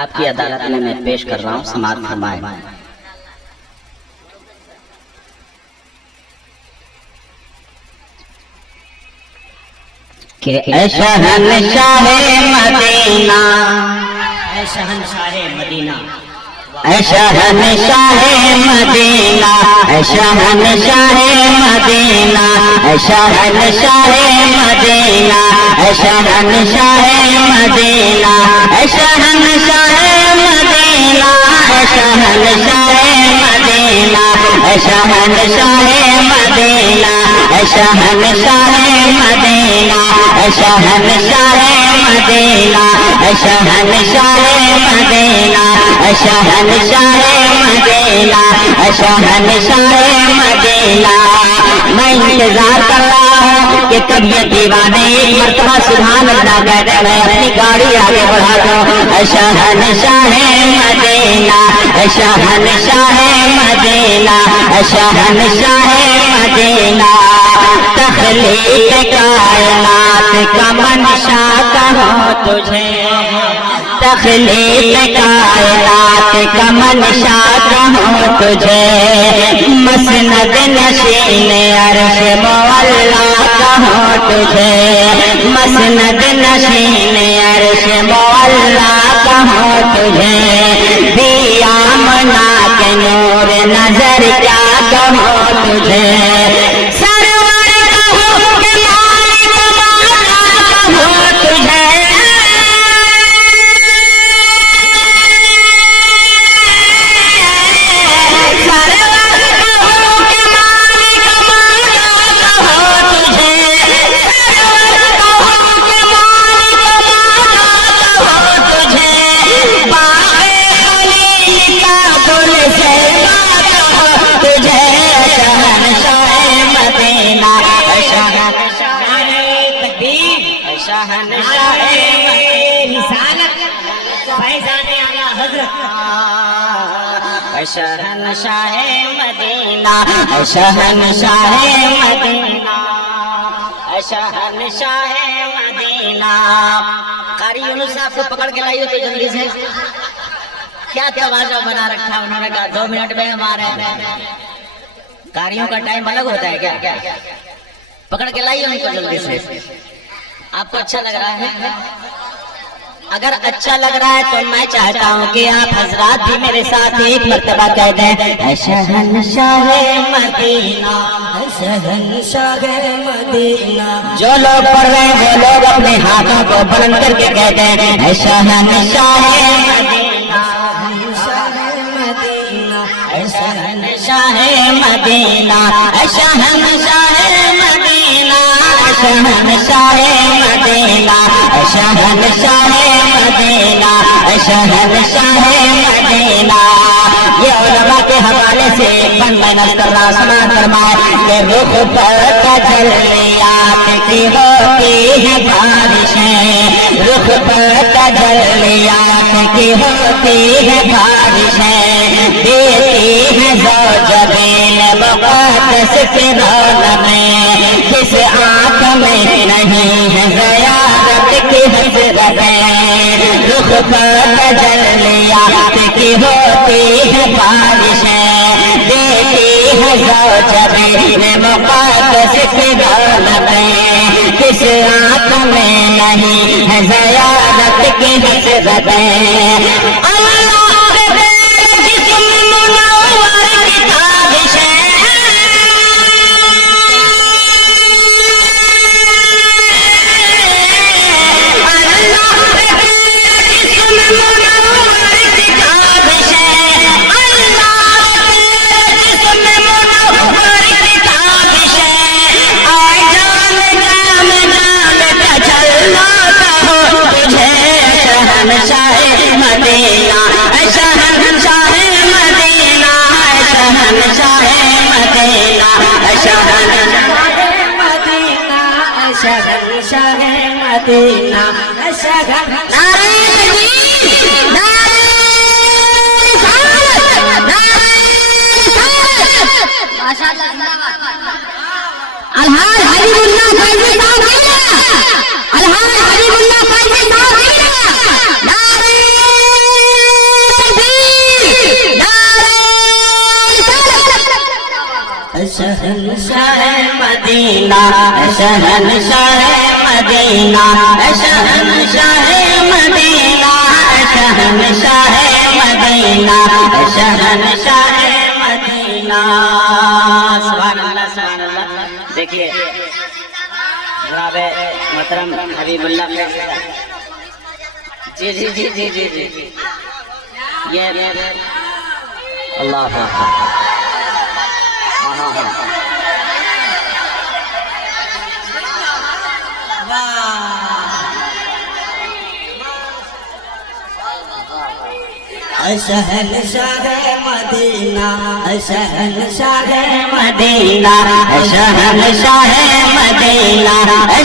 آپ کی عدالت میں میں پیش کر رہا ہوں، سماعت فرمائیں۔ کہ اے شہنشاہ مدینہ، اے شہنشاہ مدینہ، اے شہنشاہ مدینہ، اے شہنشاہ مدینہ، اے شہنشاہ مدینہ، اے شہنشاہ مدینہ، اے شہنشاہ مدینہ، اے شہنشاہ مدینہ، اے شہنشاہ مدینہ، اے شہنشاہ مدینہ، اے شہنشاہ مدینہ، اے شہنشاہ مدینہ، اے شہنشاہ مدینہ، اے شہنشاہ مدینہ۔ میں انتظار کر رہا ہوں کہ کب یہ دیوانے ایک مرتبہ سبحان اللہ کہہ دے، میں اپنی گاڑی آگے بڑھا دوں۔ اے شہنشاہ مدینہ، اے شہنشاہ مدینہ، اے شہنشاہ مدینہ۔ تخلیق کائنات کا منشا کہوں تجھے، تخلیق کائنات کا منشا کہوں تجھے، مسند نشین عرش مولا کہوں تجھے، مسند نشین عرش مولا کہوں تجھے، دیامنا کے نور نظر کیا کہوں تجھے، سرور کہوں کہ مالک مولا کہوں تجھے، شہنشاہ مدینہ، شہنشاہ مدینہ، شہنشاہ مدینہ۔ قاری یونس صاحب کو پکڑ کے لائیے تو جلدی سے، کیا تماشا بنا رکھا انہوں نے کہا 2 منٹ میں ہمارے قاریوں کا ٹائم الگ ہوتا ہے کیا؟ پکڑ کے لائیے ان کو جلدی سے۔ آپ کو اچھا لگ رہا ہے؟ اگر اچھا لگ رہا ہے تو میں چاہتا ہوں کہ آپ حضرات بھی میرے ساتھ ایک مرتبہ کہہ دیں، اے شہنشاہ مدینہ، اے شہنشاہ مدینہ۔ جو لوگ پڑھ رہے ہیں وہ لوگ اپنے ہاتھوں کو بلند کر کے کہہ دیں، اے شہنشاہ مدینہ، اے شہنشاہ مدینہ، اے شہنشاہ مدینہ، اے شہنشاہ مدینہ، اے شہنشاہ مدینہ، اے شہنشاہ مدینہ۔ یہ علماء کے حوالے سے بن میں نظر آسمان فرمائے کہ رخ پر تجلیات کی ہوتی ہے بارشیں، رخ پر تجلیات کی ہوتی ہے بارشیں، دیتی ہے زوجبین مقدس کی رونقیں، جس آنکھ میں نہیں ہے زیارت کی حسرتیں، رخ پر تجلیات کی ہوتی ہے بارشیں، دیتی ہے زوجبین مقدس کی رونقیں، جس آنکھ میں نہیں ہے زیارت کی حسرتیں۔ شہنشاہ مدینہ، نعرہ تکبیر، نعرہ رسالت، نعرہ رسالت۔ ماشاءاللہ زندہ باد۔ الحاج حبیب اللہ فیضی صاحب زندہ، الحاج حبیب اللہ فیضی صاحب زندہ، نعرہ مدینہ شہنشاہ مدینہ شہنشاہ مدینہ شہنشاہ مدینہ شہنشاہ مدینہ سبحان اللہ سبحان اللہ. دیکھیے جناب محترم حبیب اللہ جی جی جی جی جی جی یہ اللہ شہنشاہ مدینہ شہنشاہ مدینہ شہنشاہ مدینہ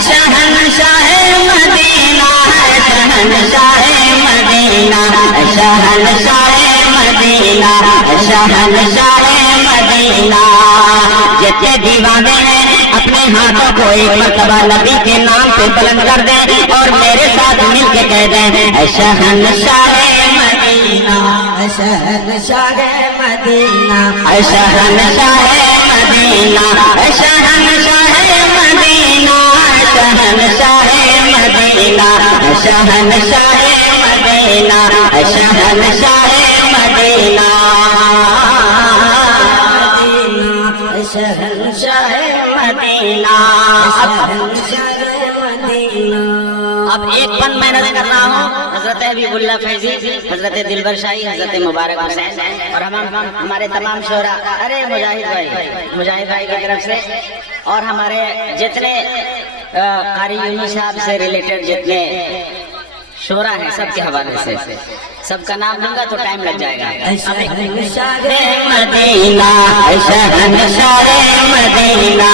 شہنشاہ مدینہ شہنشاہ مدینہ شہنشاہ مدینہ شہنشاہ مدینہ. جتنے دیوانے ہیں اپنے ہاتھوں کو ایک مرتبہ نبی کے نام پہ بلند کر دیں اور میرے ساتھ مل کے کہہ دیں شہنشاہ مدینہ شہنشاہ مدینہ شہنشاہ مدینہ شہنشاہ مدینہ شہنشاہ مدینہ شہنشاہ مدینہ شہنشاہ مدینہ شہنشاہ مدینہ. اب ایک پن میں نظر کر رہا ہوں حضرت حبیب اللہ فیضی، حضرت دلبر شاہی، حضرت مبارک حسین اور ہمارے تمام شعراء، ارے مجاہد بھائی کی طرف سے، اور ہمارے جتنے قاری یونس صاحب سے ریلیٹڈ جتنے شعراء ہیں سب کے حوالے سے سب کا نام لوں گا تو ٹائم لگ جائے گا. شہنشاہ مدینہ شہنشاہ مدینہ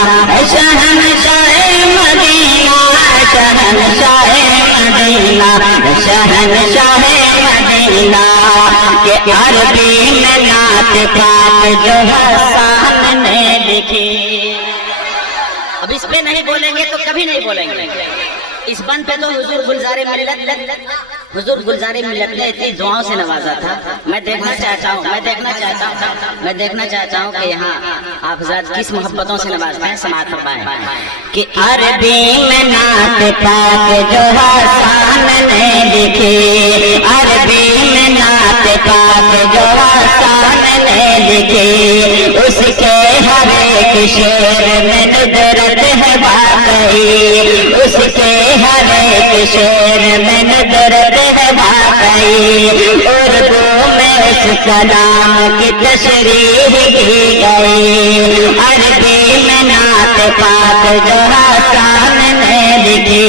شہنشاہ مدینہ شہنشاہ مدینہ شہنشاہ مدینہ کہ عربی میں نعت پاک جو حسان نے لکھی. اب اس پہ نہیں بولیں گے تو کبھی نہیں بولیں گے. اس بند پہ تو حضور گلزار ملت نے اتنی دعاؤں سے نوازا تھا. میں دیکھنا چاہتا ہوں کہ یہاں آپ حضرات کس محبتوں سے نوازتے ہیں. سماعت فرمائیں کہ عربی میں نعت پاک جو حسان نے لکھی عربی میں نعت پاک جو حسان نے لکھی اس کے ہر ایک شعر میں ندرت ہے واقعی اس کے ہر ایک شعر میں ندرت ہے واقعی. اردو میں اس کلام کی تشریح کی گئی عربی میں نعت پاک جو حسان نے لکھی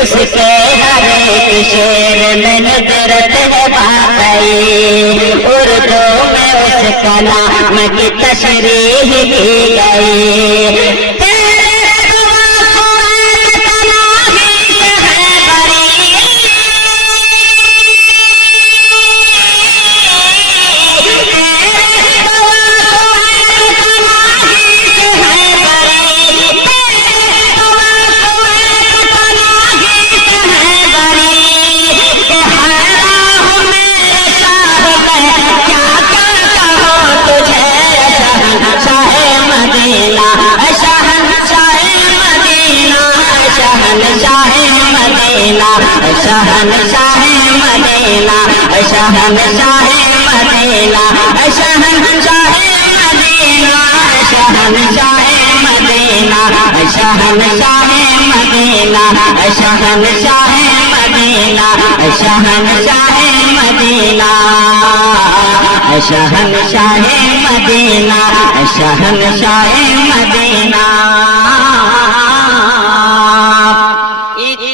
اس کے ہر ایک شعر میں ندرت ہے واقعی. اردو میں اس کلام کی تشریح کی گئی. شہنشاہ مدینہ شہنشاہ مدینہ شہنشاہ مدینہ شہنشاہ مدینہ شہنشاہ مدینہ شہنشاہ مدینہ شہنشاہ مدینہ شہنشاہ مدینہ شہنشاہ مدینہ.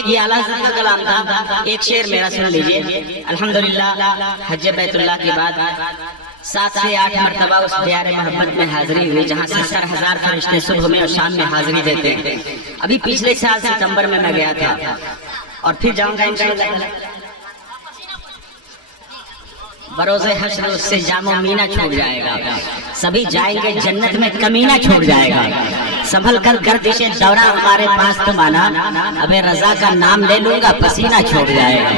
یہ اعلیٰ حضرت کا کلام تھا. ایک شعر میرا سن لیجئے. الحمدللہ حج بیت اللہ کے بعد 7 سے 8 مرتبہ اس دیار محبت میں حاضری ہوئی جہاں 70,000 فرشتے صبح میں اور شام میں حاضری دیتے ہیں. ابھی پچھلے سال ستمبر میں گیا تھا اور پھر جاؤں گا انشاءاللہ. بروز حشر اس سے جام و مینا چھوٹ جائے گا. سبھی جائیں گے جنت میں کمینہ چھوٹ جائے گا. سنبھل کر گردش دورہ ہمارے پاس تم آنا ابے رضا کا نام لے لوں گا پسینہ چھوٹ جائے گا.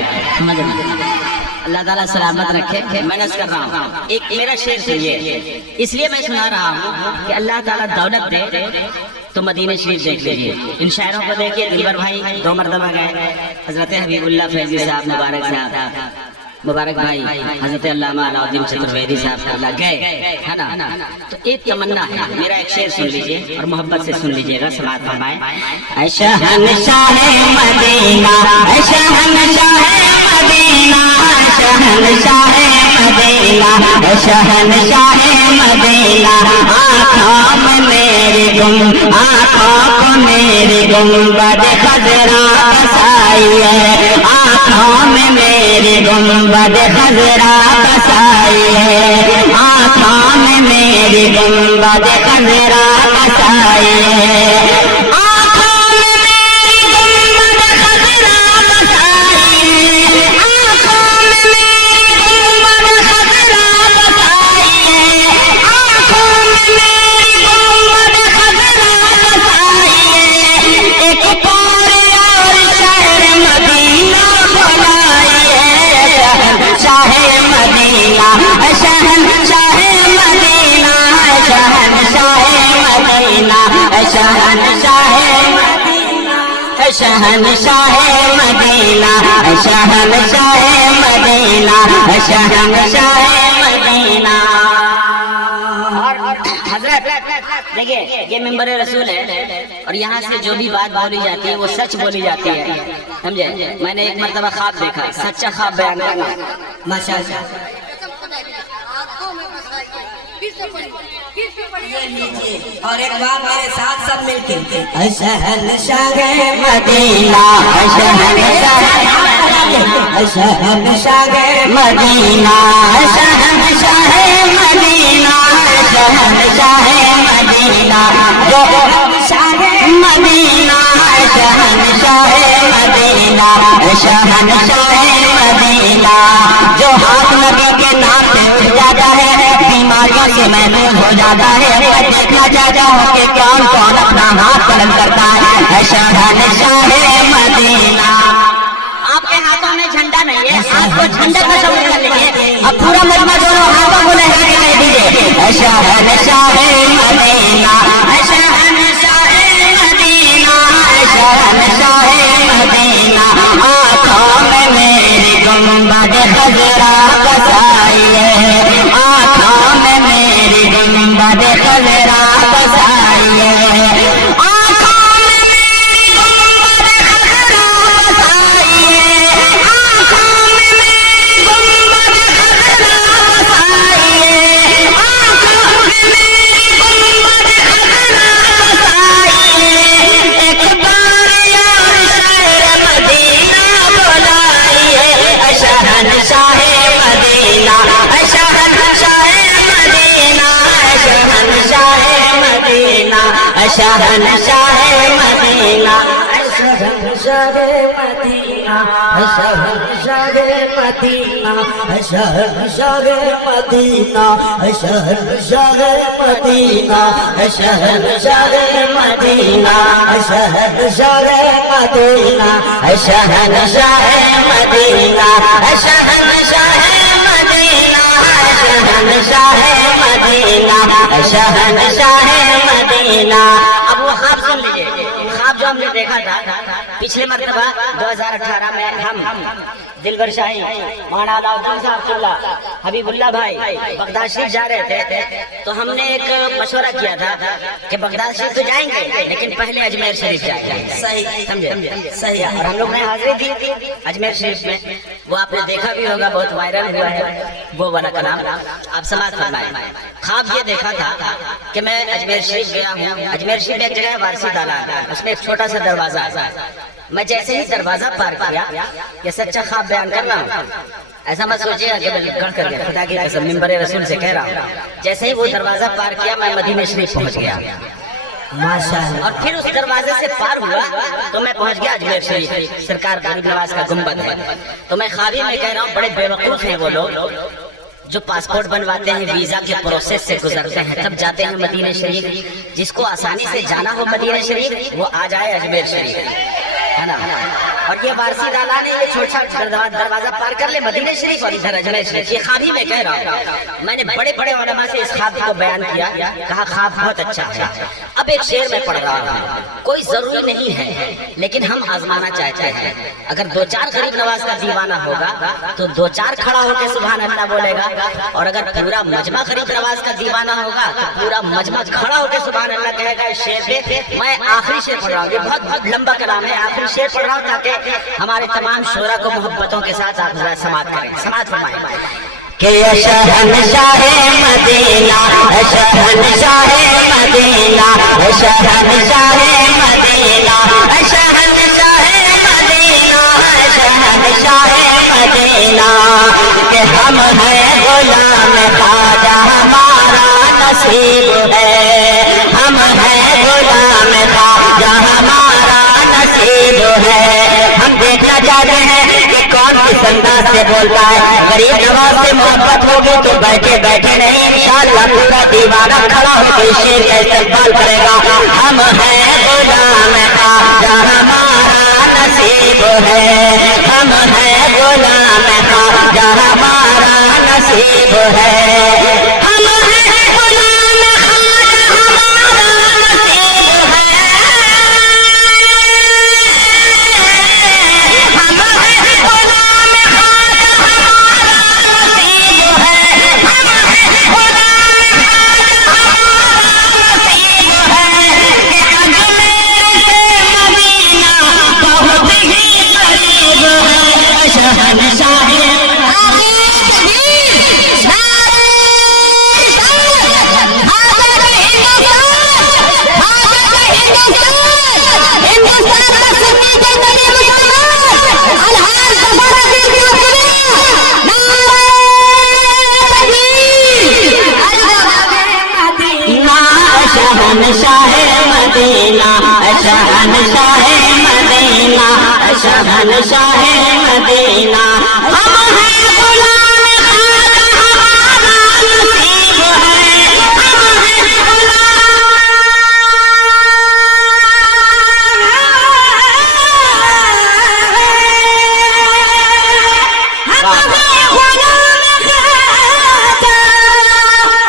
اللہ تعالیٰ سلامت رکھے. میں نظر کر رہا ہوں ایک میرا شعر سنیے. اس لیے میں سنا رہا ہوں کہ اللہ تعالیٰ دولت دے تو مدینہ شریف دیکھ لیجیے. ان شاعروں کو دیکھیے. دلبر بھائی 2 مرتبہ گئے. حضرت حبیب اللہ فیضی صاحب مبارک صاحب, مبارک بھائی حضرت علامہ علاؤالدین چترویدی صاحب گئے ہے نا. تو ایک تمنا ہے, میرا ایک شعر سن لیجیے اور محبت سے سن لیجیے گا. سماعت فرمائیں. اے شہنشاہ مدینہ, اے شہنشاہ مدینہ, شہنشاہ مدینہ, اے شہنشاہ مدینہ, آنکھوں میں میری آنکھوں کو میری گنبد خضرا بسائی ہے, آنکھوں میں میری گنبد خضرا بسائی ہے, آنکھوں میں میری گنبد خضرا بسائی ہے, آنکھوں میں میری گنبد خضرا بسائی ہے, آنکھوں میں میری گنبد خضرا بسائی ہے, آنکھوں میں میری گنبد خضرا بسائی ہے, ایک پورے اور شہر مدینہ بنائی ہے, شاہ مدینہ, شہنشاہ مدینہ, شہنشاہ مدینہ, شہنشاہ مدینہ, شہنشاہ مدینہ, شہنشاہ مدینہ, شہنشاہ مدینہ. اور حضرت دیکھیے یہ منبر رسول ہے اور یہاں سے جو بھی بات بولی جاتی ہے وہ سچ بولی جاتی ہے, سمجھے. میں نے ایک مرتبہ خواب دیکھا, سچا خواب بیان کرنا. ماشاءاللہ. اور ایک بار میرے ساتھ سب مل کے شہنشاہ مدینہ, شہنشاہ شہنشاہ مدینہ, شہنشاہ مدینہ, شہنشاہ مدینہ, شہنشاہ مدینہ, شہنشاہ مدینہ, شہنشاہ مدینہ, جو ہاتھ نبی کے نام پہ اٹھ جاتا ہے بیماریوں سے محفوظ ہو جاتا ہے. میں دیکھنا چاہتا ہوں کہ کون کون اپنا ہاتھ بلند کرتا ہے. شہنشاہ مدینہ. آپ کے ہاتھوں میں جھنڈا نہیں ہے, آپ کو جھنڈا کا تصور کر لیجیے. اب پورا مجمع دونوں ہاتھوں کو لہرا کے کہہ دیجیے شہنشاہ مدینہ, شہنشاہ مدینہ, شہنشاہ مدینہ, آنکھوں میں میری گنبد خضرا بسائی ہے, آنکھوں میں میری گنبد خضرا بسائی ہے, آنکھوں میں میری گنبد خضرا بسائی ہے, آنکھوں میں میری گنبد خضرا بسائی ہے, آنکھوں میں میری گنبد خضرا بسائی ہے, ایک بار اور شہر مدینہ بلائی ہے, شہنشاہ مدینہ, شہنشاہ مدینہ, شہنشاہ مدینہ, شہنشاہ مدینہ, شہنشاہ مدینہ, شہنشاہ مدینہ, شہنشاہ مدینہ, شہنشاہ مدینہ, شہنشاہ مدینہ, شہنشاہ مدینہ, شہنشاہ مدینہ, شہنشاہ مدینہ, شہنشاہ مدینہ, شہنشاہ مدینہ. اب وہ خواب سن لیجیے. خواب جو ہم نے دیکھا تھا پچھلے مرتبہ 2018 میں ہم دلبر شاہی مولانا علاؤالدین صاحب چلا حبیب اللہ بھائی بغداد شریف جا رہے تھے, تو ہم نے ایک مشورہ کیا تھا کہ بغداد شریف تو جائیں گے لیکن پہلے اجمیر شریف جائیں گے. صحیح سمجھے, صحیح. اور ہم لوگ نے حاضری دی اجمیر شریف میں. وہ آپ نے دیکھا بھی ہوگا, بہت وائرل ہوا ہے وہ والا کلام. آپ سماعت فرمائیں. خواب یہ دیکھا تھا کہ میں اجمیر شریف گیا ہوں. اجمیر شریف ایک جگہ ہے وارسی دالان, اس میں ایک چھوٹا سا دروازہ ہے. میں جیسے ہی دروازہ پار کیا, یہ سچا خواب بیان کر رہا ہوں, ایسا مت سوچیے کہ گڑھ کر گیا, خدا کی قسم منبر رسول سے کہہ رہا ہوں. جیسے ہی وہ دروازہ پار کیا میں مدینہ شریف پہنچ گیا. ماشاءاللہ. اور پھر اس دروازے سے پار ہوا تو میں پہنچ گیا اجمیر شریف, سرکار غریب نواز کا گنبد ہے. تو میں خوابی میں کہہ رہا ہوں بڑے بے وقوف ہیں وہ لوگ جو پاسپورٹ بنواتے ہیں, ویزا کے پروسیس سے گزرتے ہیں, تب جاتے ہیں مدینہ شریف. جس کو آسانی سے جانا ہو مدینہ شریف وہ آ جائے اجمیر شریف, ہے نا. اور یہ وارسی لالا نے یہ چھوٹا دروازہ پار کر لے مدینہ شریف اور ادھر اجمیر شریف. یہ خواب ہی میں کہہ رہا ہوں. میں نے بڑے بڑے علماء سے اس خواب کو بیان کیا, کہا خواب بہت اچھا ہے. اب ایک شعر میں پڑھ رہا ہوں, کوئی ضروری نہیں ہے لیکن ہم آزمانا چاہتے ہیں. اگر دو چار غریب نواز کا دیوانہ ہوگا تو دو چار کھڑا ہو کے سبحان اللہ بولے گا, اور اگر پورا مجمع غریب نواز کا دیوانہ ہوگا تو پورا مجمع کھڑا ہو کے سبحان اللہ کہے گا. اس شعر پہ میں آخری شعر پڑھ رہا ہوں, یہ بہت بہت لمبا کلام ہے, آخری شعر پڑھ رہا ہوں تاکہ ہمارے تمام شعراء کو محبتوں کے ساتھ آپ ذرا سماعت کریں. سماعت فرمائیں کہ شہنشاہ مدینہ, شہنشاہ مدینہ, شہنشاہ مدینہ, شہنشاہ مدینہ, شہنشاہ مدینہ, کہ ہم ہیں غلام خواجہ ہمارا نصیب ہے, ہم ہیں غلام خواجہ ہمارا نصیب ہے. ہم دیکھنا چاہتے ہیں کہ کون کس انداز سے بولتا ہے. غریب نواز سے محبت ہوگی تو بیٹھے بیٹھے نہیں, انشاءاللہ پورا دیوانہ کھڑا ہو کے شیر کا استقبال کرے گا. ہم ہیں غلام خواجہ ہمارا نصیب ہے, ہم ہیں غلام خواجہ ہمارا نصیب ہے. شہنشاہ مدینہ, شہنشاہ مدینہ, شہنشاہ مدینہ, ہم ہیں غلام خواجہ ہمارا نصیب ہے, ہم ہیں غلام, ہم ہیں غلام خواجہ,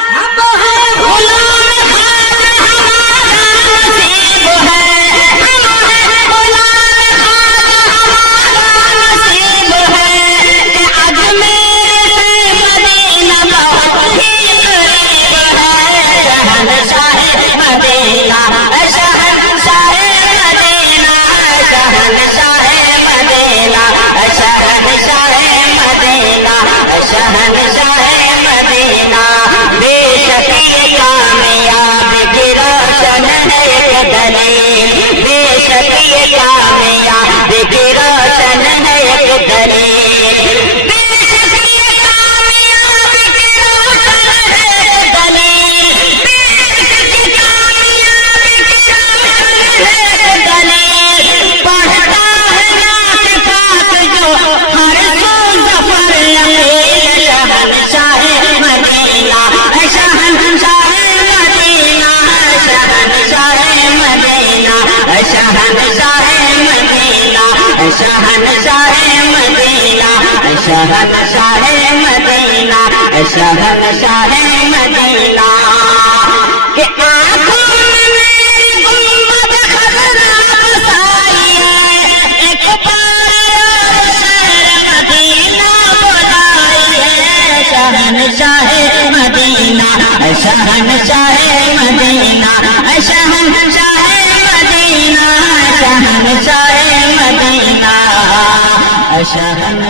ہم ہیں غلام شہنشاہ مدینہ, شہنشاہ مدینہ, شہنشاہ مدینہ, کہ آنکھوں میں میری گنبد خضرا بسائی ہے, ایک بار شہر مدینہ بلائی ہے. شہنشاہ مدینہ, شہنشاہ مدینہ, شہنشاہ مدینہ, شہنشاہ مدینہ, شہنشاہ